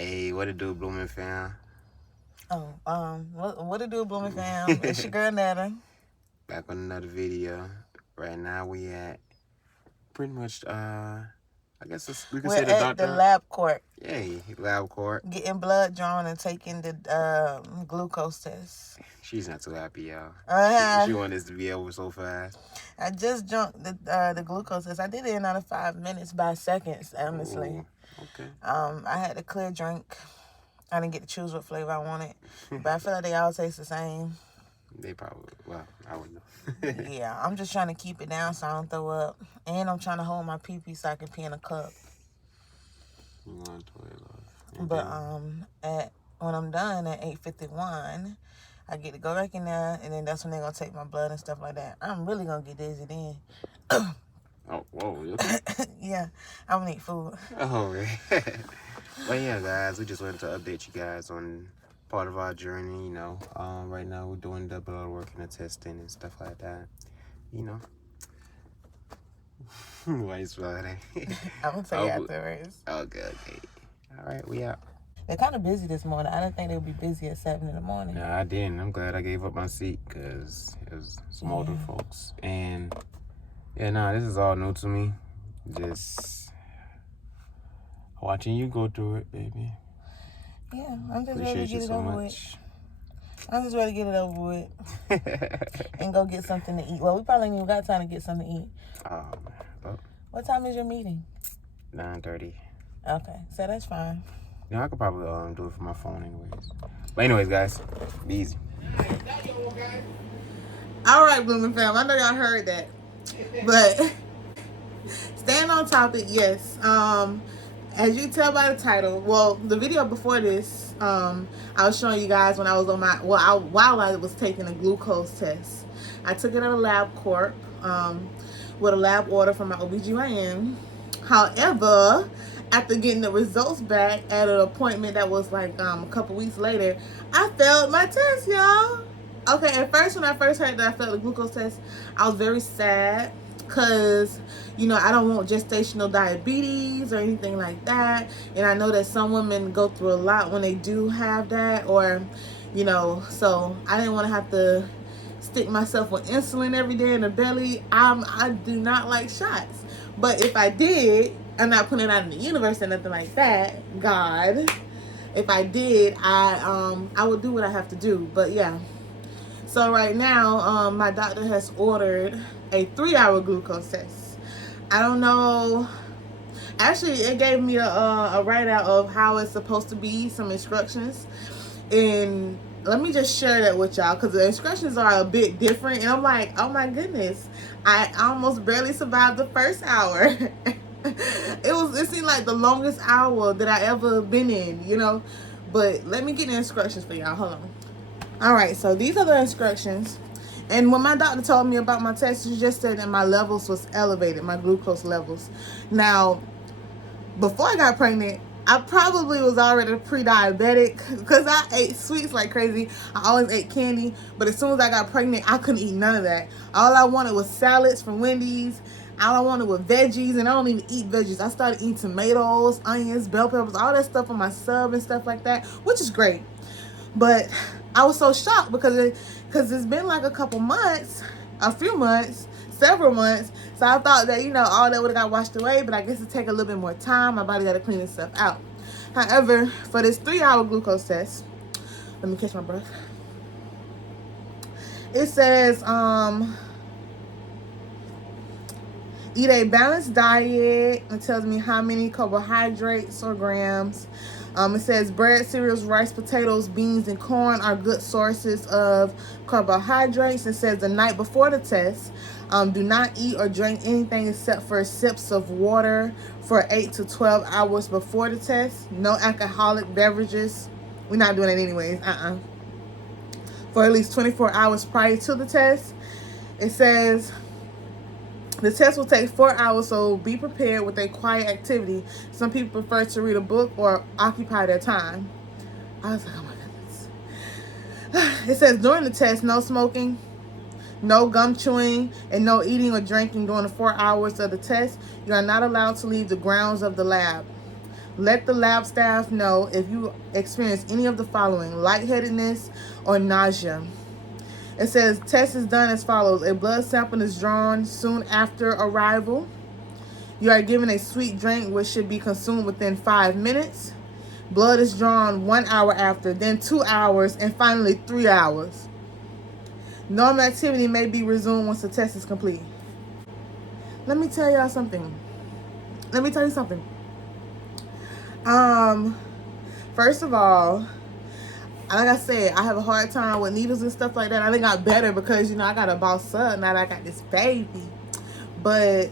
Hey, what it do, Blooming fam? What it do, Blooming fam? It's your girl Netta. Back on another video. Right now we at pretty much I guess we could We're say the at the doctor. lab court Yay, lab court. getting blood drawn and taking the glucose test. She's not too happy, y'all. Uh-huh. She wanted this to be over so fast. I just jumped the glucose test. I did it in under 5 minutes by seconds, honestly. Ooh, okay. I had a clear drink. I didn't get to choose what flavor I wanted, but I feel like they all taste the same. They probably, well, I wouldn't know. Yeah, I'm just trying to keep it down so I don't throw up. And I'm trying to hold my pee-pee so I can pee in a cup. I'm going to it, But when I'm done at 8:51, I get to go back in there, and then that's when they're gonna take my blood and stuff like that. I'm really gonna get dizzy then. Oh, whoa, you okay? Yeah, I'm gonna eat food. Oh, right. But yeah, guys, we just wanted to update you guys on part of our journey. Right now we're doing the blood work and the testing and stuff like that. Why you smiling? I'm gonna tell you afterwards. Okay. All right, we out. They're kind of busy this morning. I didn't think they would be busy at 7 in the morning. No, I didn't. I'm glad I gave up my seat because it was some older folks. And yeah, this is all new to me. Just watching you go through it, baby. Yeah, I'm just Appreciate ready to you get it so over much. with. I'm just ready to get it over with and go get something to eat. Well, we probably ain't even got time to get something to eat. Well, What time is your meeting? 9:30. Okay, so that's fine. I could probably do it from my phone anyways. But anyways, guys, be easy. All right, Blooming fam. I know y'all heard that, but staying on topic, yes. As you can tell by the title, well, the video before this, I was showing you guys when I was on while I was taking a glucose test. I took it at a lab court with a lab order from my OBGYN. However, after getting the results back at an appointment that was like a couple weeks later, I failed my test, y'all. Okay, at first, when I first heard that I failed the glucose test, I was very sad because, I don't want gestational diabetes or anything like that. And I know that some women go through a lot when they do have that, or, so I didn't want to have to stick myself with insulin every day in the belly. I do not like shots. But if I did, I'm not putting it out in the universe or nothing like that. God, if I did, I would do what I have to do. But yeah. So right now, my doctor has ordered a 3-hour glucose test. I don't know. Actually, it gave me a write-out of how it's supposed to be, some instructions. And let me just share that with y'all because the instructions are a bit different. And I'm like, oh my goodness, I almost barely survived the first hour. It seemed like the longest hour that I ever been in. But let me get the instructions for y'all. Hold on. All right, so these are the instructions. And when my doctor told me about my test, she just said that my levels was elevated, my glucose levels. Now, before I got pregnant, I probably was already pre-diabetic because I ate sweets like crazy. I always ate candy, but as soon as I got pregnant, I couldn't eat none of that. All I wanted was salads from Wendy's. All I wanted was veggies, and I don't even eat veggies. I started eating tomatoes, onions, bell peppers, all that stuff on my sub and stuff like that, which is great. But I was so shocked because it's been like a couple months, a few months, several months. So I thought that, all that would have got washed away, but I guess it take a little bit more time. My body got to clean itself out. However, for this 3-hour glucose test, let me catch my breath. It says, eat a balanced diet. It tells me how many carbohydrates or grams. It says bread, cereals, rice, potatoes, beans, and corn are good sources of carbohydrates. It says the night before the test, do not eat or drink anything except for sips of water for 8 to 12 hours before the test. No alcoholic beverages. We're not doing it anyways. For at least 24 hours prior to the test. It says the test will take 4 hours, so be prepared with a quiet activity. Some people prefer to read a book or occupy their time. I was like, oh my goodness. It says during the test, no smoking, no gum chewing, and no eating or drinking during the 4 hours of the test. You are not allowed to leave the grounds of the lab. Let the lab staff know if you experience any of the following: lightheadedness or nausea. It says test is done as follows. A blood sample is drawn soon after arrival. You are given a sweet drink which should be consumed within 5 minutes. Blood is drawn 1 hour after, then 2 hours, and finally 3 hours. Normal activity may be resumed once the test is complete. Let me tell y'all something. Let me tell you something. First of all, like I said, I have a hard time with needles and stuff like that. I think I got better because, I got a boss up now that I got this baby. But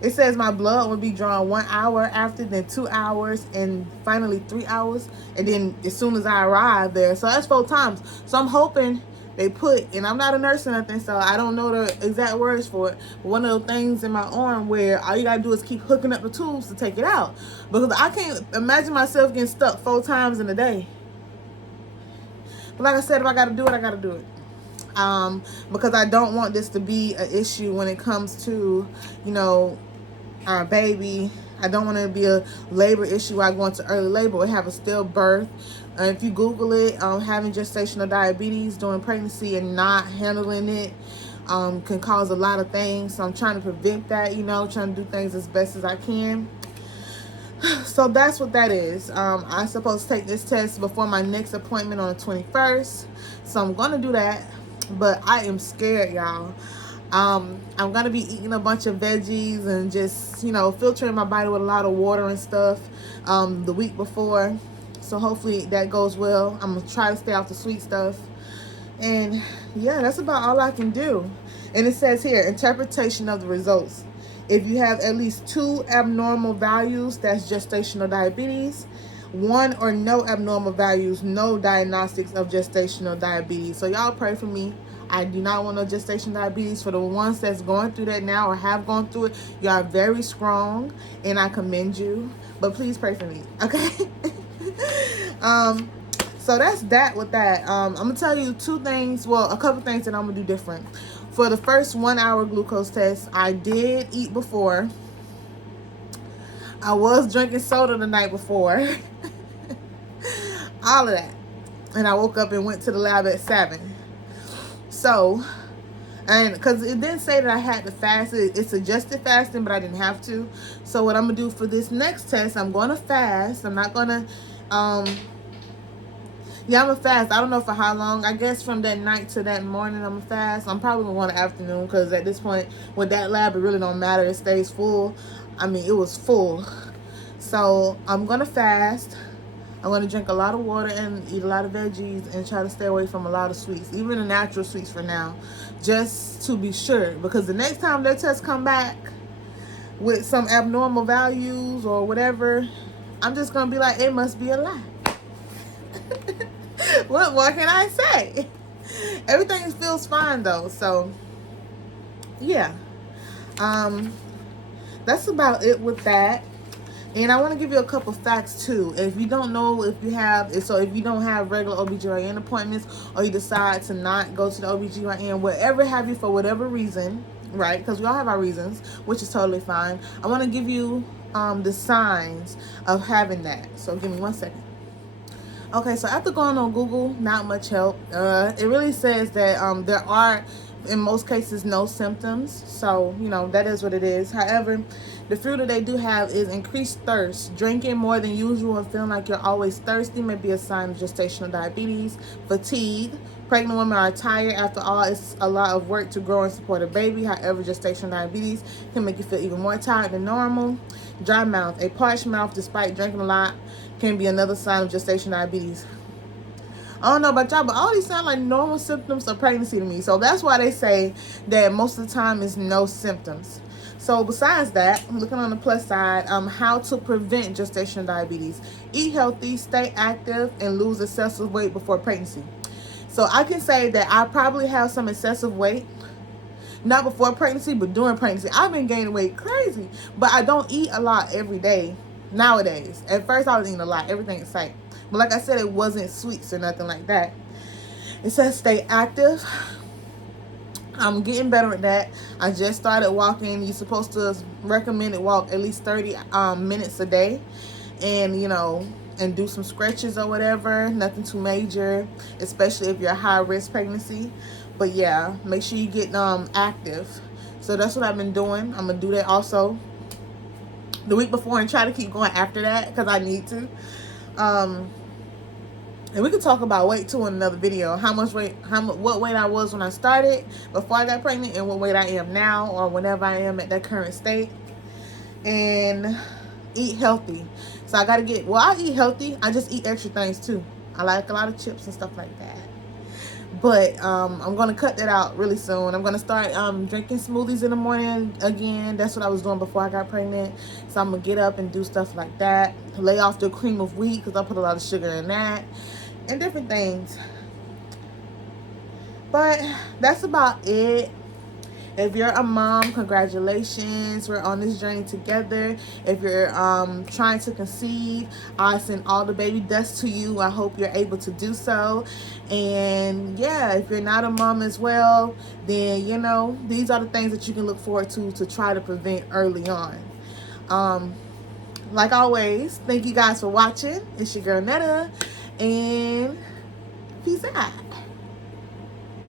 it says my blood will be drawn 1 hour after, then 2 hours, and finally 3 hours. And then as soon as I arrive there. So that's 4 times. So I'm hoping they put, and I'm not a nurse or nothing, so I don't know the exact words for it. But one of those things in my arm where all you gotta do is keep hooking up the tubes to take it out. Because I can't imagine myself getting stuck 4 times in a day. But like I said, if I gotta do it, I gotta do it. Because I don't want this to be an issue when it comes to, our baby. I don't want it to be a labor issue while going to early labor or have a stillbirth. If you Google it, having gestational diabetes during pregnancy and not handling it can cause a lot of things. So I'm trying to prevent that, trying to do things as best as I can. So that's what that is. I'm supposed to take this test before my next appointment on the 21st. So I'm going to do that. But I am scared, y'all. I'm going to be eating a bunch of veggies and just, filtering my body with a lot of water and stuff the week before. So hopefully that goes well. I'm going to try to stay off the sweet stuff. And yeah, that's about all I can do. And it says here, interpretation of the results. If you have at least 2 abnormal values, that's gestational diabetes. 1 or no abnormal values, no diagnostics of gestational diabetes. So y'all pray for me. I do not want no gestational diabetes. For the ones that's going through that now or have gone through it, you are very strong and I commend you. But please pray for me, okay? So that's that with that. I'm going to tell you 2 things, a couple things that I'm going to do different. For the first 1 hour glucose test, I did eat before. I was drinking soda the night before. All of that. And I woke up and went to the lab at 7. So, and because it didn't say that I had to fast. It suggested fasting, but I didn't have to. So what I'm going to do for this next test, I'm going to fast. I'm not going to, I'm going to fast. I don't know for how long. I guess from that night to that morning, I'm going to fast. I'm probably going to want the afternoon because at this point, with that lab, it really don't matter. It stays full. I mean, it was full. So I'm going to fast. I'm going to drink a lot of water and eat a lot of veggies and try to stay away from a lot of sweets, even the natural sweets for now, just to be sure. Because the next time their tests come back with some abnormal values or whatever, I'm just going to be like, it must be a lie. What can I say? Everything feels fine though. So yeah, that's about it with that. And I want to give you a couple facts too. If you don't know if you don't have regular OBGYN appointments, or you decide to not go to the OBGYN, whatever have you for whatever reason, right? Because we all have our reasons, which is totally fine. I want to give you the signs of having that. So give me 1 second. Okay, so after going on Google, not much help. It really says that there are, in most cases, no symptoms. So, that is what it is. However, the fruit that they do have is increased thirst. Drinking more than usual and feeling like you're always thirsty may be a sign of gestational diabetes. Fatigue. Pregnant women are tired. After all, it's a lot of work to grow and support a baby. However, gestational diabetes can make you feel even more tired than normal. Dry mouth. A parched mouth despite drinking a lot can be another sign of gestational diabetes. I don't know about y'all, but all these sound like normal symptoms of pregnancy to me. So that's why they say that most of the time is no symptoms. So besides that, looking on the plus side, how to prevent gestational diabetes. Eat healthy, stay active, and lose excessive weight before pregnancy. So I can say that I probably have some excessive weight. Not before pregnancy, but during pregnancy. I've been gaining weight crazy. But I don't eat a lot every day nowadays. At first, I was eating a lot. Everything in sight. But like I said, it wasn't sweets or nothing like that. It says stay active. I'm getting better at that. I just started walking. You're supposed to recommend it walk at least 30 minutes a day. and and do some stretches or whatever. Nothing too major, especially if you're a high risk pregnancy. But yeah, make sure you get active. So that's what I've been doing. I'm gonna do that also the week before and try to keep going after that because I need to. And we could talk about weight too in another video. What weight I was when I started before I got pregnant, and what weight I am now, or whenever I am at that current state. And eat healthy. So I gotta I eat healthy. I just eat extra things too. I like a lot of chips and stuff like that. But I'm gonna cut that out really soon. I'm gonna start drinking smoothies in the morning again. That's what I was doing before I got pregnant. So I'm gonna get up and do stuff like that. Lay off the cream of wheat because I put a lot of sugar in that, and different things. But that's about it. If you're a mom, congratulations. We're on this journey together. If you're trying to conceive, I send all the baby dust to you. I hope you're able to do so. And yeah, if you're not a mom as well, then these are the things that you can look forward to try to prevent early on. Like always, thank you guys for watching. It's your girl Netta, and peace out.